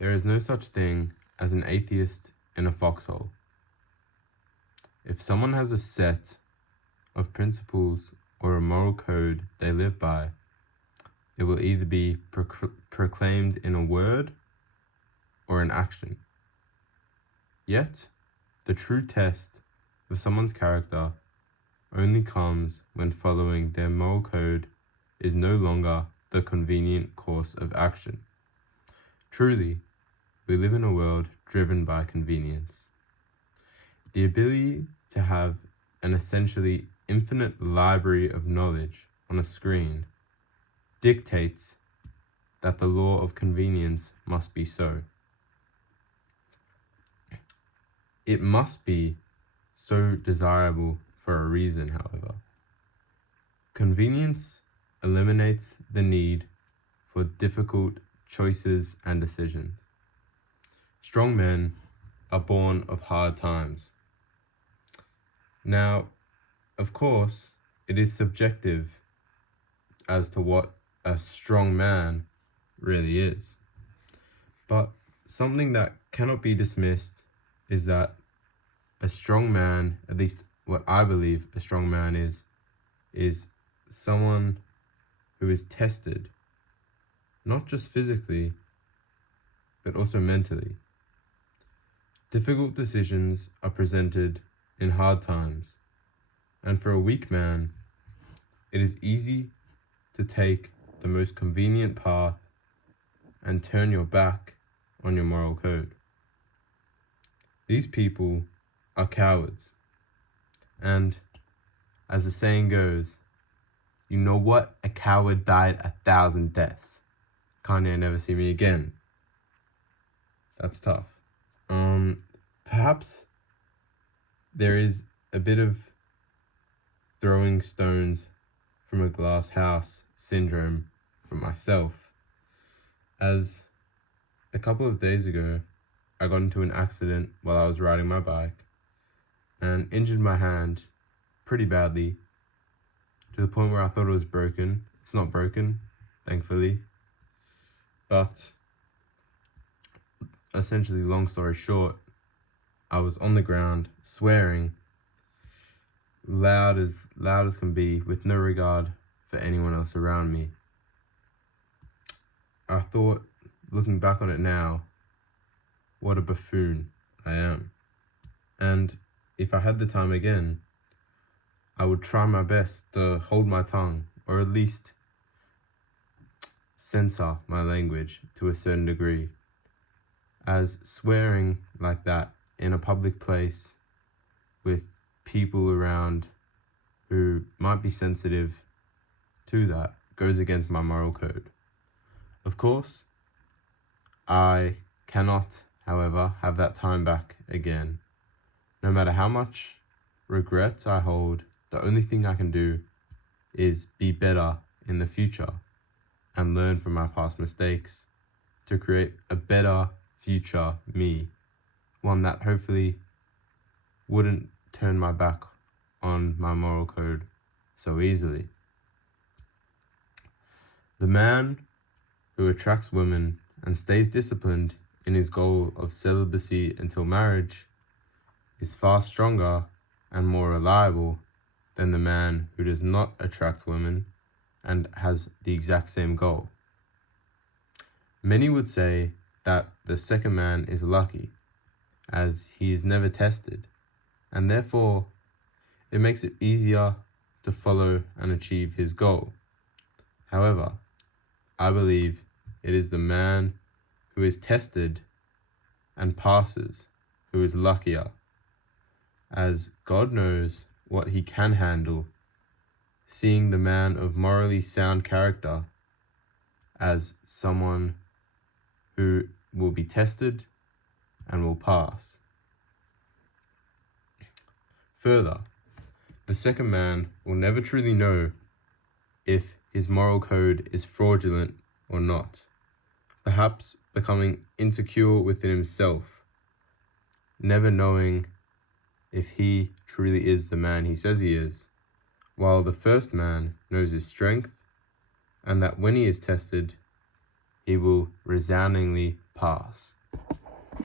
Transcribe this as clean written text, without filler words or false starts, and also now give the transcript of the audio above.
There is no such thing as an atheist in a foxhole. If someone has a set of principles or a moral code they live by, it will either be proclaimed in a word or an action. Yet, the true test of someone's character only comes when following their moral code is no longer the convenient course of action. Truly, we live in a world driven by convenience. The ability to have an essentially infinite library of knowledge on a screen dictates that the law of convenience must be so. It must be so desirable for a reason, however. Convenience eliminates the need for difficult choices and decisions. Strong men are born of hard times. Now, of course, it is subjective as to what a strong man really is. But something that cannot be dismissed is that a strong man, at least what I believe a strong man is someone who is tested, not just physically, but also mentally. Difficult decisions are presented in hard times, and for a weak man, it is easy to take the most convenient path and turn your back on your moral code. These people are cowards, and as the saying goes, you know what? A coward died 1,000 deaths. Kanye never see me again. That's tough. Perhaps there is a bit of throwing stones from a glass house syndrome for myself, as a couple of days ago I got into an accident while I was riding my bike and injured my hand pretty badly, to the point where I thought it was broken. It's not broken, thankfully, but essentially, long story short, I was on the ground swearing loud as can be, with no regard for anyone else around me. I thought, looking back on it now, what a buffoon I am. And if I had the time again, I would try my best to hold my tongue, or at least censor my language to a certain degree, as swearing like that in a public place with people around who might be sensitive to that goes against my moral code. Of course, I cannot, however, have that time back again. No matter how much regret I hold, the only thing I can do is be better in the future and learn from my past mistakes to create a better future me, one that hopefully wouldn't turn my back on my moral code so easily. The man who attracts women and stays disciplined in his goal of celibacy until marriage is far stronger and more reliable than the man who does not attract women and has the exact same goal. Many would say that the second man is lucky, as he is never tested, and therefore it makes it easier to follow and achieve his goal. However, I believe it is the man who is tested and passes who is luckier, as God knows what he can handle, seeing the man of morally sound character as someone who will be tested and will pass. Further, the second man will never truly know if his moral code is fraudulent or not, perhaps becoming insecure within himself, never knowing if he truly is the man he says he is, while the first man knows his strength, and that when he is tested, he will resoundingly pass.